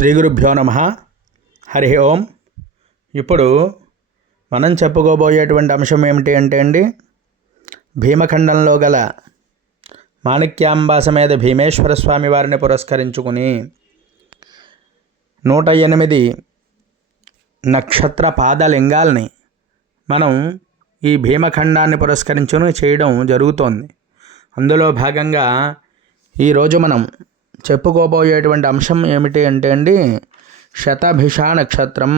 శ్రీ గురుభ్యో నమః. హరి ఓం. ఇప్పుడు మనం చెప్పుకోబోయేటువంటి అంశం ఏమిటి అంటే అండి, భీమఖండంలో గల మాణిక్యాంబా సమేత భీమేశ్వర స్వామి వారిని పురస్కరించుకుని 108 నక్షత్ర పాదలింగాల్ని మనం ఈ భీమఖండాన్ని పురస్కరించుకుని చేయడం జరుగుతోంది. అందులో భాగంగా ఈరోజు మనం చెప్పుకోబోయేటువంటి అంశం ఏమిటి అంటే అండి, శతభిష నక్షత్రం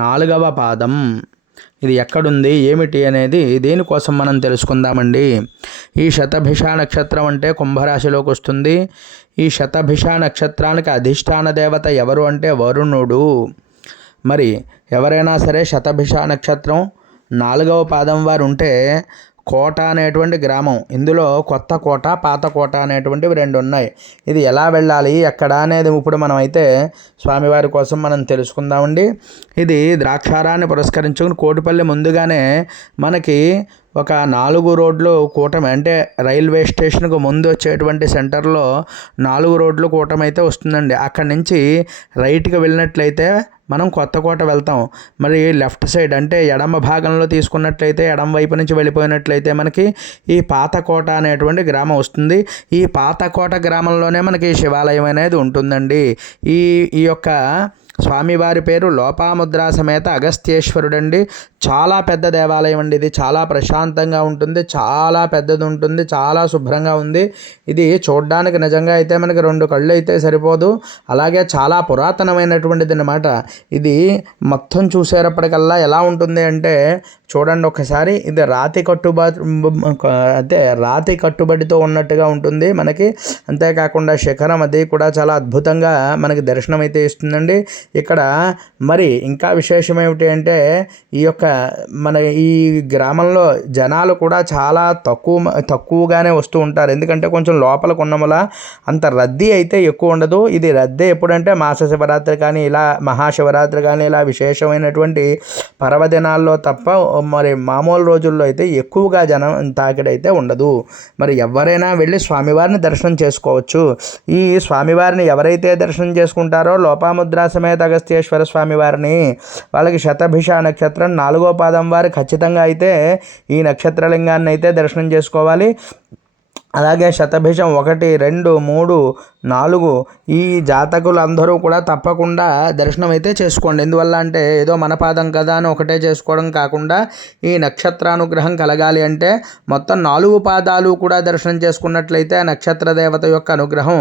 4వ పాదం. ఇది ఎక్కడుంది ఏమిటి అనేది దేనికోసం మనం తెలుసుకుందామండి. ఈ శతభిష నక్షత్రం అంటే కుంభరాశిలోకి వస్తుంది. ఈ శతభిష నక్షత్రానికి అధిష్టాన దేవత ఎవరు అంటే వరుణుడు. మరి ఎవరైనా సరే శతభిష నక్షత్రం 4వ పాదం వారు ఉంటే కోట అనేటువంటి గ్రామం, ఇందులో కొత్త కోట పాత కోట అనేటువంటివి 2 ఉన్నాయి. ఇది ఎలా వెళ్ళాలి ఎక్కడ అనేది ఇప్పుడు మనం అయితే స్వామివారి కోసం మనం తెలుసుకుందామండి. ఇది ద్రాక్షారాన్ని పురస్కరించుకుని కోటిపల్లి ముందుగానే మనకి ఒక 4 రోడ్లు కూటమి, అంటే రైల్వే స్టేషన్కు ముందు వచ్చేటువంటి సెంటర్లో 4 రోడ్లు కూటమి అయితే వస్తుందండి. అక్కడి నుంచి రైట్కి వెళ్ళినట్లయితే మనం కొత్త కోట వెళ్తాం. మరి లెఫ్ట్ సైడ్ అంటే ఎడమ భాగంలో తీసుకున్నట్లయితే ఎడమ వైపు నుంచి వెళ్ళిపోయినట్లయితే మనకి ఈ పాతకోట అనేటువంటి గ్రామం వస్తుంది. ఈ పాతకోట గ్రామంలోనే మనకి శివాలయం అనేది ఉంటుందండి. ఈ యొక్క స్వామివారి పేరు లోపాముద్రా సమేత అగస్త్యేశ్వరుడండి. చాలా పెద్ద దేవాలయం అండి. ఇది చాలా ప్రశాంతంగా ఉంటుంది, చాలా పెద్దది ఉంటుంది, చాలా శుభ్రంగా ఉంది. ఇది చూడడానికి నిజంగా అయితే మనకి 2 కళ్ళు అయితే సరిపోదు. అలాగే చాలా పురాతనమైనటువంటిది అన్నమాట. ఇది మొత్తం చూసేటప్పటికల్లా ఎలా ఉంటుంది అంటే చూడండి ఒకసారి, ఇది రాతి కట్టుబడితో ఉన్నట్టుగా ఉంటుంది మనకి. అంతేకాకుండా శిఖరం అది కూడా చాలా అద్భుతంగా మనకి దర్శనం అయితే ఇస్తుందండి. ఇక్కడ మరి ఇంకా విశేషం ఏమిటి అంటే ఈ యొక్క మన ఈ గ్రామంలో జనాలు కూడా చాలా తక్కువగానే వస్తూ ఉంటారు. ఎందుకంటే కొంచెం లోపలికి ఉన్నమల అంత రద్దీ అయితే ఎక్కువ ఉండదు. ఇది రద్దీ ఎప్పుడంటే మాస శివరాత్రి కానీ ఇలా మహాశివరాత్రి కానీ ఇలా విశేషమైనటువంటి పర్వదినాల్లో తప్ప మరి మామూలు రోజుల్లో అయితే ఎక్కువగా జనం తాకిడైతే ఉండదు. మరి ఎవరైనా వెళ్ళి స్వామివారిని దర్శనం చేసుకోవచ్చు. ఈ స్వామివారిని ఎవరైతే దర్శనం చేసుకుంటారో లోపాముద్రా సమేత అగస్త్యేశ్వర స్వామివారిని, వాళ్ళకి శతభిష నక్షత్రం 4వ పాదం వారు ఖచ్చితంగా అయితే ఈ నక్షత్రలింగాన్ని అయితే దర్శనం చేసుకోవాలి. అలాగే శతభిషం 1, 2, 3, 4 ఈ జాతకులందరూ కూడా తప్పకుండా దర్శనం అయితే చేసుకోండి. ఎందువల్ల అంటే ఏదో మన పాదం కదా అని ఒకటే చేసుకోవడం కాకుండా ఈ నక్షత్రానుగ్రహం కలగాలి అంటే మొత్తం 4 పాదాలు కూడా దర్శనం చేసుకున్నట్లయితే ఆ నక్షత్ర దేవత యొక్క అనుగ్రహం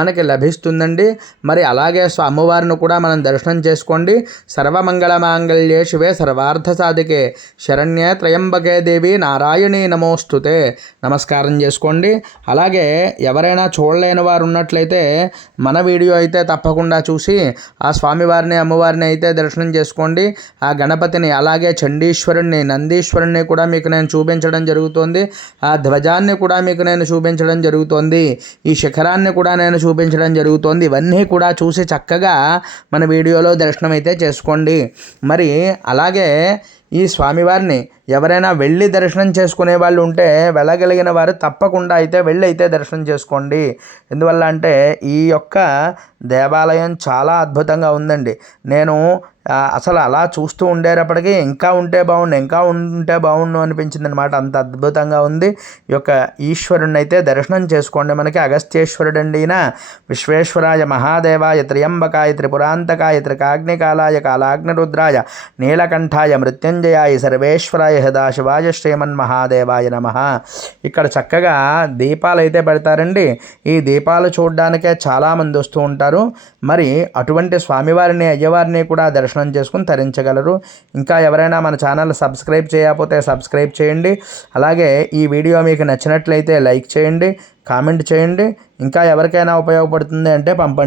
మనకి లభిస్తుందండి. మరి అలాగే అమ్మవారిని కూడా మనం దర్శనం చేసుకోండి. సర్వమంగళ మాంగళ్యే శివే సర్వార్థ సాధికే శరణ్యే త్రయంబకే దేవి నారాయణీ నమోస్తుతే. నమస్కారం చేసుకోండి. అలాగే ఎవరైనా చూడలేని వారు ఉన్నట్లయితే మన వీడియో అయితే తప్పకుండా చూసి ఆ స్వామివారిని అమ్మవారిని అయితే దర్శనం చేసుకోండి. ఆ గణపతిని అలాగే చండీశ్వరుణ్ణి నందీశ్వరుణ్ణి కూడా మీకు నేను చూపించడం జరుగుతుంది. ఆ ధ్వజాన్ని కూడా మీకు నేను చూపించడం జరుగుతుంది. ఈ శిఖరాన్ని కూడా నేను చూపించడం జరుగుతుంది. ఇవన్నీ కూడా చూసి చక్కగా మన వీడియోలో దర్శనం అయితే చేసుకోండి. మరి అలాగే ఈ స్వామివారిని ఎవరైనా వెళ్ళి దర్శనం చేసుకునే వాళ్ళు ఉంటే వెళ్ళగలిగిన వారు తప్పకుండా అయితే వెళ్ళి అయితే దర్శనం చేసుకోండి. ఎందువల్ల అంటే ఈ యొక్క దేవాలయం చాలా అద్భుతంగా ఉందండి. నేను అసలు అలా చూస్తూ ఉండేటప్పటికీ ఇంకా ఉంటే బాగుండు అనిపించింది అనమాట. అంత అద్భుతంగా ఉంది. ఈ యొక్క ఈశ్వరుణ్ణి అయితే దర్శనం చేసుకోండి. మనకి అగస్త్యేశ్వరుడు అండి. ఈయన విశ్వేశ్వరాయ మహాదేవాయ త్ర్యంబకాయ త్రిపురాంతకాయ త్రికాగ్నికాలాయ కాలాగ్నిరుద్రాయ నీలకంఠాయ మృత్యుంజయాయ సర్వేశ్వరాయ సదాశివాయ శ్రీమన్మహాదేవాయ నమః. ఇక్కడ చక్కగా దీపాలు అయితే పెడతారండి. ఈ దీపాలు చూడడానికే చాలామంది వస్తూ ఉంటారు. మరి అటువంటి స్వామివారిని అయ్యవారిని కూడా దర్శనం చేసుకుని తరించగలరు. ఇంకా ఎవరైనా మన ఛానల్ సబ్స్క్రైబ్ చేయకపోతే సబ్స్క్రైబ్ చేయండి. అలాగే ఈ వీడియో మీకు నచ్చినట్లయితే లైక్ చేయండి, కామెంట్ చేయండి. ఇంకా ఎవరికైనా ఉపయోగపడుతుంది అంటే పంపండి.